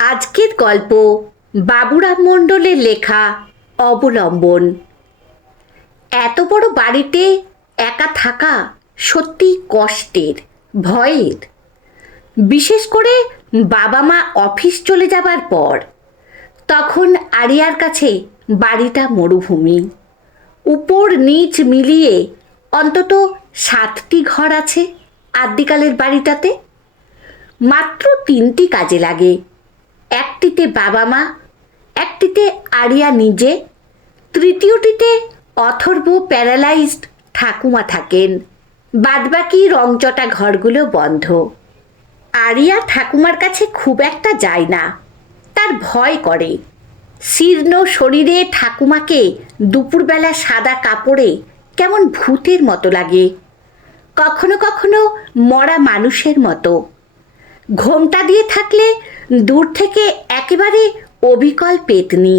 আজকের গল্প বাবুরাম মণ্ডলের লেখা অবলম্বন। এত বড় বাড়িতে একা থাকা সত্যি কষ্টের, ভয়ের। বিশেষ করে বাবা মা অফিস চলে যাবার পর। তখন আরিয়ার কাছে বাড়িটা মরুভূমি। উপর নিচ মিলিয়ে অন্তত 7টি ঘর আছে আদ্যিকালের বাড়িটাতে। মাত্র 3টি কাজে লাগে। একটিতে বাবা মা, একটিতে আরিয়া নিজে, তৃতীয়টিতে অথর্ব প্যারালাইজড ঠাকুমা থাকেন। বাদবাকি রংচটা ঘরগুলো বন্ধ। আরিয়া ঠাকুমার কাছে খুব একটা যায় না, তার ভয় করে। শীর্ণ শরীরে ঠাকুমাকে দুপুরবেলা সাদা কাপড়ে কেমন ভূতের মতো লাগে, কখনো কখনো মরা মানুষের মতো। ঘোমটা দিয়ে থাকলে দূর থেকে একেবারে অবিকল পেতনি,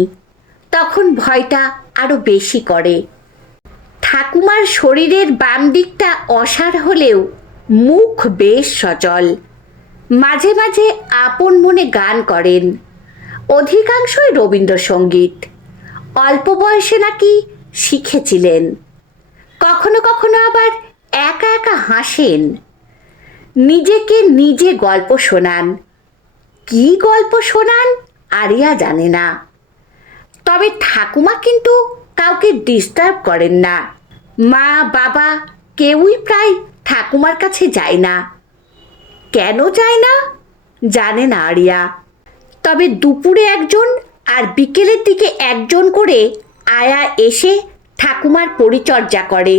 তখন ভয়টা আরো বেশি করে। ঠাকুমার শরীরের বাম দিকটা অসাড় হলেও মুখ বেশ সচল। মাঝে মাঝে আপন মনে গান করেন, অধিকাংশই রবীন্দ্রসঙ্গীত। অল্প বয়সে নাকি শিখেছিলেন। কখনো কখনো আবার একা একা হাসেন। নিজেকে নিজে গল্প শোনান। কি গল্প শোনান আরিয়া জানে না। তবে ঠাকুমা কিন্তু কাউকে ডিস্টার্ব করেন না। মা বাবা কেউই প্রায় ঠাকুমার কাছে যায় না। কেন যায় না জানে না আরিয়া। তবে দুপুরে একজন আর বিকেলের দিকে একজন করে আয়া এসে ঠাকুমার পরিচর্যা করে।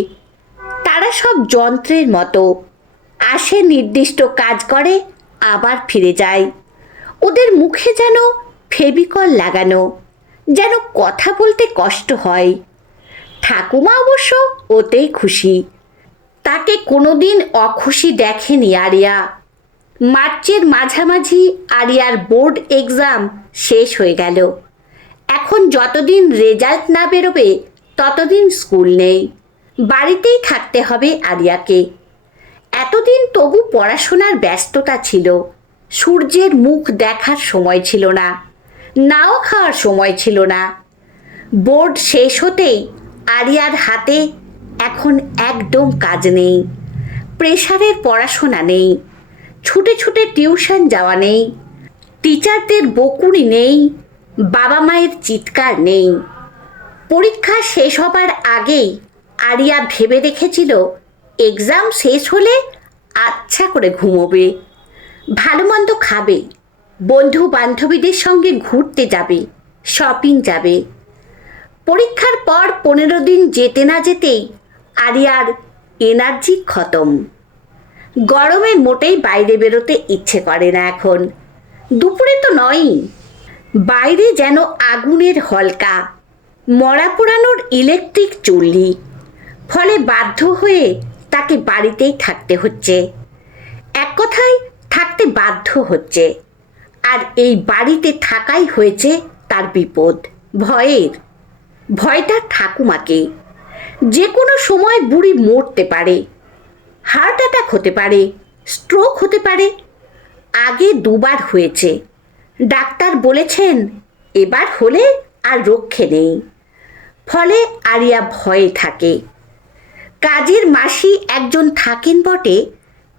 তারা সব যন্ত্রের মতো, আসে, নির্দিষ্ট কাজ করে, আবার ফিরে যায়। ওদের মুখে যেন ফেভিকল লাগানো, যেন কথা বলতে কষ্ট হয়। ঠাকুমা অবশ্য ওতেই খুশি। তাকে কোনোদিন অখুশি দেখেনি আরিয়া। মার্চের মাঝামাঝি আরিয়ার বোর্ড এক্সাম শেষ হয়ে গেল। এখন যতদিন রেজাল্ট না বেরোবে ততদিন স্কুল নেই, বাড়িতেই থাকতে হবে আরিয়াকে। এতদিন তবু পড়াশোনার ব্যস্ততা ছিল। সূর্যের মুখ দেখার সময় ছিল না, নাও খাওয়ার সময় ছিল না। বোর্ড শেষ হতেই আরিয়ার হাতে এখন একদম কাজ নেই। প্রেশারের পড়াশোনা নেই, ছুটে ছুটে টিউশন যাওয়া নেই, টিচারদের বকুনি নেই, বাবা মায়ের চিৎকার নেই। পরীক্ষা শেষ হবার আগেই আরিয়া ভেবে রেখেছিল এক্সাম শেষ হলে আচ্ছা করে ঘুমোবে, ভালো মন্দ খাবে, বন্ধু বান্ধবীদের সঙ্গে ঘুরতে যাবে, শপিং যাবে। পরীক্ষার পর 15 দিন যেতে না যেতেই আরিয়ার এনার্জি খতম। গরমে মোটেই বাইরে বেরোতে ইচ্ছে করে না এখন। দুপুরে তো নয়ই। বাইরে যেন আগুনের হলকা, মরা পোড়ানোর ইলেকট্রিক চুল্লি। ফলে বাধ্য হয়ে তাকে বাড়িতেই থাকতে হচ্ছে। এক কথায় থাকতে বাধ্য হচ্ছে। আর এই বাড়িতে থাকাই হয়েছে তার বিপদ। ভয়ের, ভয়টা ঠাকুমাকে। যে কোনো সময় বুড়ি মরতে পারে, হার্ট অ্যাটাক হতে পারে, স্ট্রোক হতে পারে। আগে 2বার হয়েছে। ডাক্তার বলেছেন এবার হলে আর রক্ষে নেই। ফলে আরিয়া ভয়ে থাকে। কাজের মাসি একজন থাকেন বটে,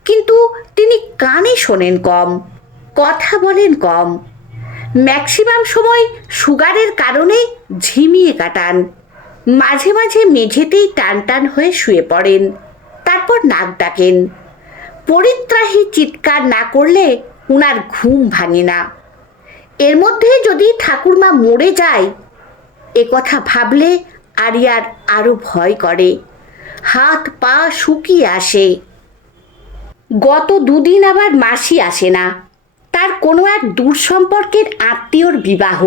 কিন্তু তিনি কানে শোনেন কম, কথা বলেন কম। ম্যাক্সিমাম সময় সুগারের কারণে ঝিমিয়ে কাটান। মাঝে মাঝে মেঝেতেই টান টান হয়ে শুয়ে পড়েন, তারপর নাক ডাকেন। পরিত্রাহী চিৎকার না করলে উনার ঘুম ভাঙে না। এর মধ্যে যদি ঠাকুরমা মরে যায়, এ কথা ভাবলে আরিয়ার আরো ভয় করে। হাত পা শুকিয়ে আসে। গত 2 দিন আবার মাসি আসে না। তার কোনো এক দূর সম্পর্কের আত্মীয়র বিবাহ।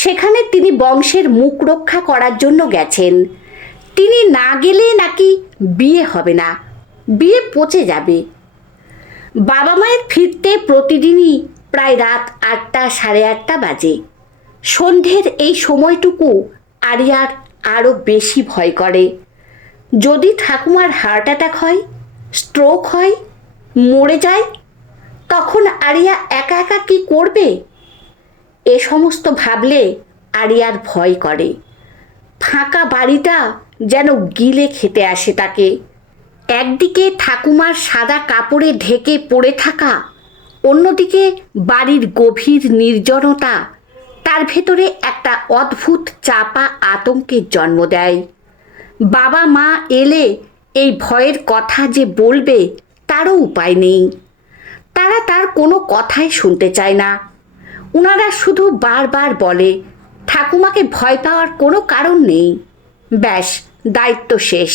সেখানে তিনি বংশের মুখ রক্ষা করার জন্য গেছেন। তিনি না গেলে নাকি বিয়ে হবে না, বিয়ে পচে যাবে। বাবা মায়ের ফিরতে প্রতিদিনই প্রায় রাত 8টা, 8:30 বাজে। সন্ধ্যের এই সময়টুকু আরিয়ার আরও বেশি ভয় করে। যদি ঠাকুমার হার্ট অ্যাটাক হয়, স্ট্রোক হয়, মরে যায়, তখন আরিয়া একা একা কি করবে? এ সমস্ত ভাবলে আরিয়ার ভয় করে। ফাঁকা বাড়িটা যেন গিলে খেতে আসে তাকে। একদিকে ঠাকুমার সাদা কাপড়ে ঢেকে পড়ে থাকা, অন্যদিকে বাড়ির গভীর নির্জনতা তার ভেতরে একটা অদ্ভুত চাপা আতঙ্কের জন্ম দেয়। বাবা মা এলে এই ভয়ের কথা যে বলবে তারও উপায় নেই। তারা তার কোনো কথাই শুনতে চায় না। ওনারা শুধু বারবার বলে ঠাকুমাকে ভয় পাওয়ার কোনো কারণ নেই, ব্যাস দায়িত্ব শেষ।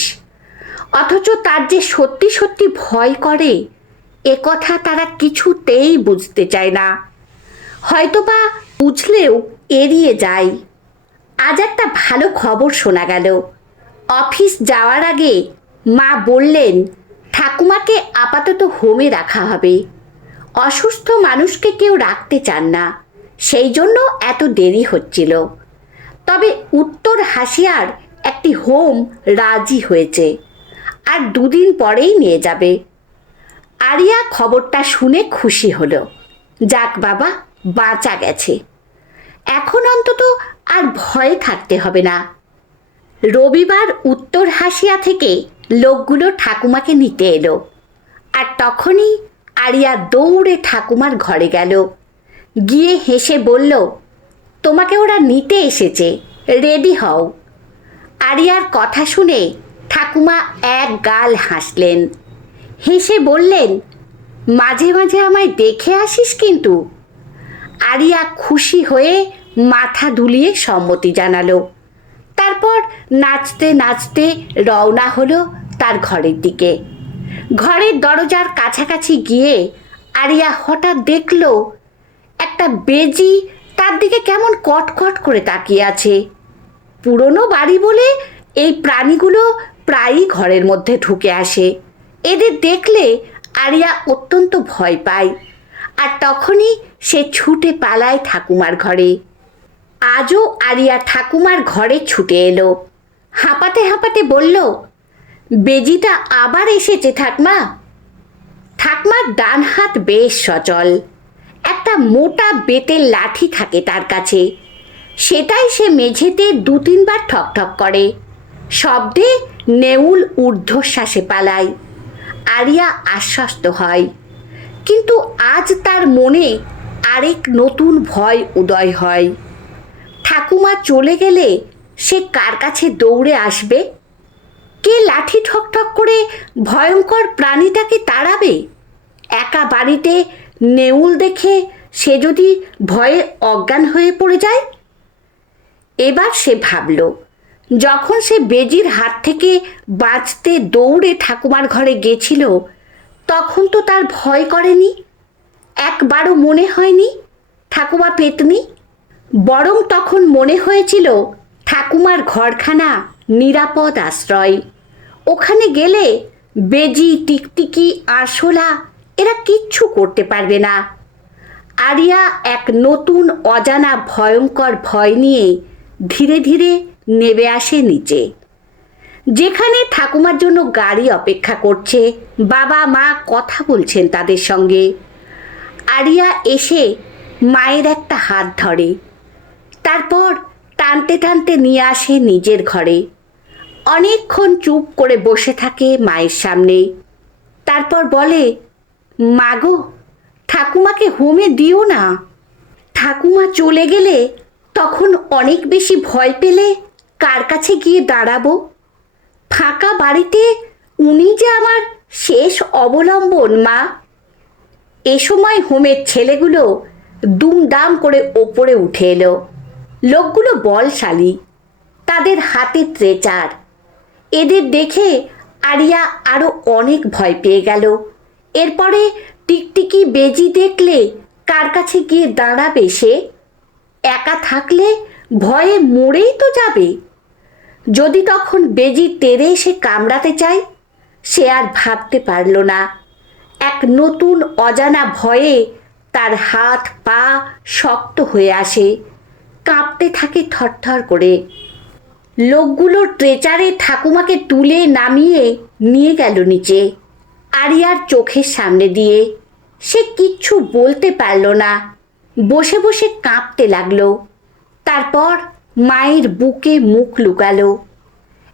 অথচ তার যে সত্যি সত্যি ভয় করে এ কথা তারা কিছুতেই বুঝতে চায় না, হয়তোবা বুঝলেও এড়িয়ে যায়। আজ একটা ভালো খবর শোনা গেল। অফিস যাওয়ার আগে মা বললেন ঠাকুমাকে আপাতত হোমে রাখা হবে। অসুস্থ মানুষকে কেউ রাখতে চান না, সেই জন্য এত দেরি হচ্ছিল। তবে উত্তর হাসিয়ার একটি হোম রাজি হয়েছে, আর দুদিন পরেই নিয়ে যাবে। আরিয়া খবরটা শুনে খুশি হলো। যাক বাবা, বাঁচা গেছে, এখন অন্তত আর ভয়ে থাকতে হবে না। রবিবার উত্তর হাসিয়া থেকে লোকগুলো ঠাকুমাকে নিতে এলো, আর তখনই আরিয়া দৌড়ে ঠাকুমার ঘরে গেল। গিয়ে হেসে বলল, তোমাকে ওরা নিতে এসেছে, রেডি হও। আরিয়ার কথা শুনে ঠাকুমা এক গাল হাসলেন। হেসে বললেন, মাঝে মাঝে আমায় দেখে আসিস কিন্তু। আরিয়া খুশি হয়ে মাথা দুলিয়ে সম্মতি জানালো। তারপর নাচতে নাচতে রওনা হলো তার ঘরের দিকে। ঘরের দরজার কাছাকাছি গিয়ে আরিয়া হঠাৎ দেখল একটা বেজি তার দিকে কেমন কটকট করে তাকিয়ে আছে। পুরনো বাড়ি বলে এই প্রাণীগুলো প্রায়ই ঘরের মধ্যে ঢুকে আসে। এদের দেখলে আরিয়া অত্যন্ত ভয় পায়, আর তখনই সে ছুটে পালায় ঠাকুমার ঘরে। আজও আরিয়া ঠাকুমার ঘরে ছুটে এলো, হাঁপাতে হাঁপাতে বলল, বেজিটা আবার এসেছে ঠাকমা। ঠাকমার ডান হাত বেশ সচল, একটা মোটা বেতের লাঠি থাকে তার কাছে। সেটাই সে মেঝেতে দু তিনবার ঠকঠক করে, শব্দে নেউল ঊর্ধ্বশ্বাসে পালায়। আরিয়া আশ্বস্ত হয়, কিন্তু আজ তার মনে আরেক নতুন ভয় উদয় হয়। ঠাকুমা চলে গেলে সে কার কাছে দৌড়ে আসবে? কে লাঠি ঠকঠক করে ভয়ঙ্কর প্রাণীটাকে তাড়াবে? একা বাড়িতে নেউল দেখে সে যদি ভয়ে অজ্ঞান হয়ে পড়ে যায়? এবার সে ভাবল, যখন সে বেজির হাত থেকে বাঁচতে দৌড়ে ঠাকুমার ঘরে গেছিল তখন তো তার ভয় করেনি, একবারও মনে হয়নি ঠাকুমা পেতনি। বরং তখন মনে হয়েছিল ঠাকুমার ঘরখানা নিরাপদ আশ্রয়। ওখানে গেলে বেজি, টিকটিকি, আরশোলা এরা কিচ্ছু করতে পারবে না। আরিয়া এক নতুন অজানা ভয়ঙ্কর ভয় নিয়ে ধীরে ধীরে নেমে আসে নিচে। যেখানে ঠাকুমার জন্য গাড়ি অপেক্ষা করছে, বাবা মা কথা বলছেন তাদের সঙ্গে। আরিয়া এসে মায়ের একটা হাত ধরে, তারপর টানতে টানতে নিয়ে আসে নিজের ঘরে। অনেকক্ষণ চুপ করে বসে থাকে মায়ের সামনে। তারপর বলে, মাগো, ঠাকুমাকে হোমে দিও না। ঠাকুমা চলে গেলে তখন অনেক বেশি ভয় পেলে কার কাছে গিয়ে দাঁড়াবো? ফাঁকা বাড়িতে উনি যে আমার শেষ অবলম্বন মা। এ সময় হোমের ছেলেগুলো দুমদাম করে ওপরে উঠে এলো। লোকগুলো বলশালী, তাদের হাতে ট্রেচার। এদের দেখে আরিয়া আরও অনেক ভয় পেয়ে গেল। এরপরে টিকটিকি, বেজি দেখলে কার কাছে গিয়ে দাঁড়াবে সে? একা থাকলে ভয়ে মরেই তো যাবে। যদি তখন বেজি তেড়ে এসে কামড়াতে চায়? সে আর ভাবতে পারল না। এক নতুন অজানা ভয়ে তার হাত পা শক্ত হয়ে আসে, কাঁপতে থাকে থরথর করে। লোকগুলো ট্রেচারে ঠাকুমাকে তুলে নামিয়ে নিয়ে গেল নিচে, আরিয়ার চোখের সামনে দিয়ে। সে কিচ্ছু বলতে পারল না, বসে বসে কাঁপতে লাগলো। তারপর মায়ের বুকে মুখ লুকালো।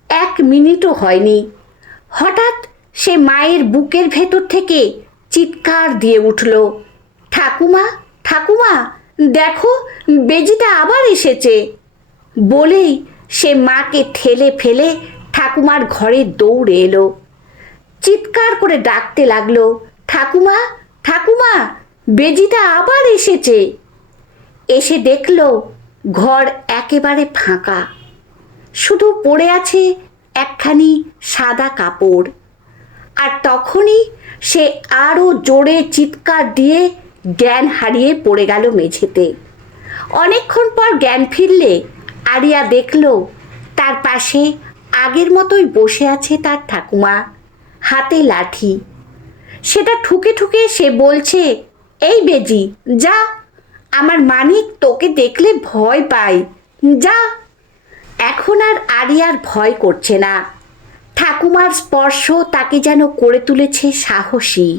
1 মিনিটও হয়নি, হঠাৎ সে মায়ের বুকের ভেতর থেকে চিৎকার দিয়ে উঠল, ঠাকুমা, ঠাকুমা, দেখো বেজিটা আবার এসেছে। বলেই সে মাকে ঠেলে ফেলে ঠাকুমার ঘরে দৌড়ে এলো। চিৎকার করে ডাকতে লাগলো, ঠাকুমা, ঠাকুমা, বেজিটা আবার এসেছে। এসে দেখলো ঘর একেবারে ফাঁকা, শুধু পড়ে আছে একখানি সাদা কাপড়। আর তখনই সে আরও জোরে চিৎকার দিয়ে জ্ঞান হারিয়ে পড়ে গেল মেঝেতে। অনেকক্ষণ পর জ্ঞান ফিরলে আরিয়া দেখল তার পাশে আগের মতোই বসে আছে তার ঠাকুমা, হাতে লাঠি। সেটা ঠুকে ঠুকে সে বলছে, এই বেজি যা, আমার মানিক তোকে দেখলে ভয় পায়, যা। এখন আর আরিয়ার ভয় করছে না। ঠাকুমার স্পর্শ তাকে যেন করে তুলেছে সাহসী।